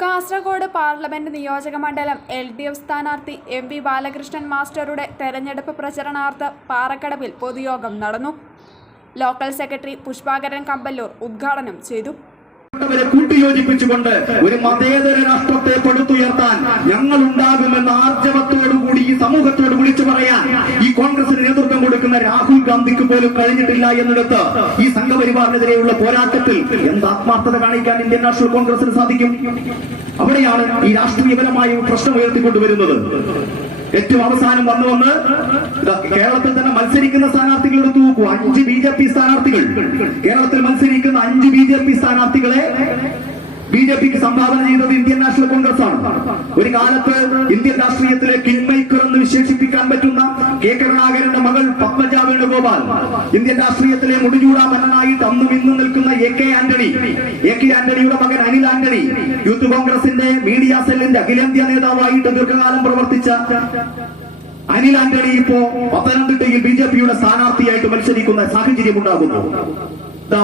Kasaragod parliament നിയോജക മണ്ഡലം L D F സ്ഥാനാർത്ഥി എം വി ബാലകൃഷ്ണൻ മാസ്റ്ററുടെ തെരഞ്ഞെടുപ്പ് പ്രചരണാർത്ഥ പാറക്കടവിൽ പൊതുയോഗം നടന്നു. ലോക്കൽ സെക്രട്ടറി പുഷ്പാകരൻ കമ്പല്ലൂർ ഉദ്ഘാടനം ചെയ്തു. കൂട്ടിയോജിപ്പിച്ചുകൊണ്ട് ഒരു മതേതര രാഷ്ട്രത്തെ പടുത്തുയർത്താൻ ഞങ്ങൾ ഉണ്ടാകുമെന്ന ആർജവത്തോടുകൂടി ഈ സമൂഹത്തോട് വിളിച്ചു പറയാൻ ഈ കോൺഗ്രസിന് നേതൃത്വം രാഹുൽ ഗാന്ധിക്ക് പോലും കഴിഞ്ഞിട്ടില്ല എന്നിടത്ത് ഈ സംഘപരിവാറിനെതിരെയുള്ള പോരാട്ടത്തിൽ എന്ത് ആത്മാർത്ഥത കാണിക്കാൻ ഇന്ത്യൻ നാഷണൽ കോൺഗ്രസിന് സാധിക്കും? അവിടെയാണ് ഈ രാഷ്ട്രീയപരമായ പ്രശ്നം ഉയർത്തിക്കൊണ്ടുവരുന്നത്. ഏറ്റവും അവസാനം വന്നു വന്ന് കേരളത്തിൽ തന്നെ മത്സരിക്കുന്ന സ്ഥാനാർത്ഥികൾ എടുത്തു നോക്കൂ. അഞ്ച് ബി ജെ പി സ്ഥാനാർത്ഥികൾ. കേരളത്തിൽ മത്സരിക്കുന്ന അഞ്ച് ബി ജെ പി സ്ഥാനാർത്ഥികളെ ബി ജെ പിക്ക് സംഭാവന ചെയ്തത് ഇന്ത്യൻ നാഷണൽ കോൺഗ്രസ് ആണ് ഒരു കാലത്ത് ഇന്ത്യൻ രാഷ്ട്രീയത്തിലെ കിങ് മേക്കർ എന്ന് വിശേഷിപ്പിക്കാൻ പറ്റുന്ന കെ കരുണാകരന്റെ മകൾ പത്മജ വേണുഗോപാൽ. ഇന്ത്യൻ രാഷ്ട്രീയത്തിലെ മുടിചൂടാ മന്നനായിട്ട് അന്നും ഇന്നും നിൽക്കുന്ന A K Antony A K ആന്റണിയുടെ മകൻ അനിൽ ആന്റണി യൂത്ത് കോൺഗ്രസിന്റെ മീഡിയ സെല്ലിന്റെ അഖിലേന്ത്യാ നേതാവായിട്ട് ദീർഘകാലം പ്രവർത്തിച്ച അനിൽ ആന്റണി ഇപ്പോ പത്തനംതിട്ടയിൽ ബി ജെ പിയുടെ സ്ഥാനാർത്ഥിയായിട്ട് മത്സരിക്കുന്ന സാഹചര്യം ഉണ്ടാകുന്നു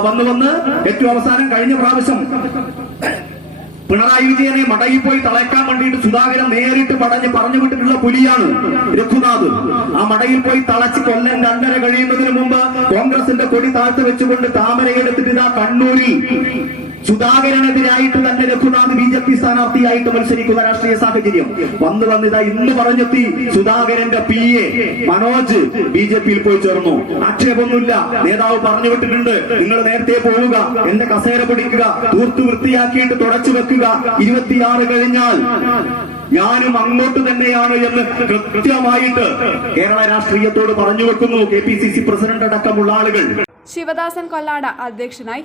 വന്ന് വന്ന് ഏറ്റവും അവസാനം കഴിഞ്ഞ പ്രാവശ്യം പിണറായി വിജയനെ മടങ്ങി പോയി തളയ്ക്കാൻ വേണ്ടിയിട്ട് സുധാകരൻ നേരിട്ട് പടഞ്ഞ് പറഞ്ഞു വിട്ടിട്ടുള്ള പുലിയാണ് രഘുനാഥ്. ആ മടയിൽ പോയി തളച്ച് കൊല്ലം രണ്ടര കഴിയുന്നതിന് മുമ്പ് കോൺഗ്രസിന്റെ കൊടി താഴ്ത്തു വെച്ചുകൊണ്ട് താമരയെടുത്തിട്ട് ഇതാ കണ്ണൂരിൽ. സുധാകരനെതിരായിട്ട് തന്നെ രഘുനാഥ് സ്ഥാനാർത്ഥിയായിട്ട് മത്സരിക്കുന്ന രാഷ്ട്രീയ സാഹചര്യം. വന്ന് വന്നിതാ ഇന്ന് പറഞ്ഞെത്തി. സുധാകരന്റെ P A Manoj B J പിയിൽ പോയി ചേർന്നു. ആക്ഷേപമൊന്നുമില്ല. നേതാവ് പറഞ്ഞു വിട്ടിട്ടുണ്ട്. നിങ്ങൾ നേരത്തെ പോവുക. എന്റെ കസേര പിടിക്കുക. തൂർത്ത് വൃത്തിയാക്കിയിട്ട് തുടച്ചു വെക്കുക. ഇരുപത്തിയാറ് കഴിഞ്ഞാൽ ഞാനും അങ്ങോട്ട് തന്നെയാണ് എന്ന് കൃത്യമായിട്ട് കേരള രാഷ്ട്രീയത്തോട് പറഞ്ഞു വെക്കുന്നു. K P C C president അടക്കമുള്ള ആളുകൾ. ശിവദാസൻ കൊല്ലാട അധ്യക്ഷനായി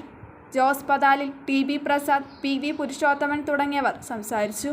Jose Pathalil T B Prasad P V Purushothaman തുടങ്ങിയവർ സംസാരിച്ചു.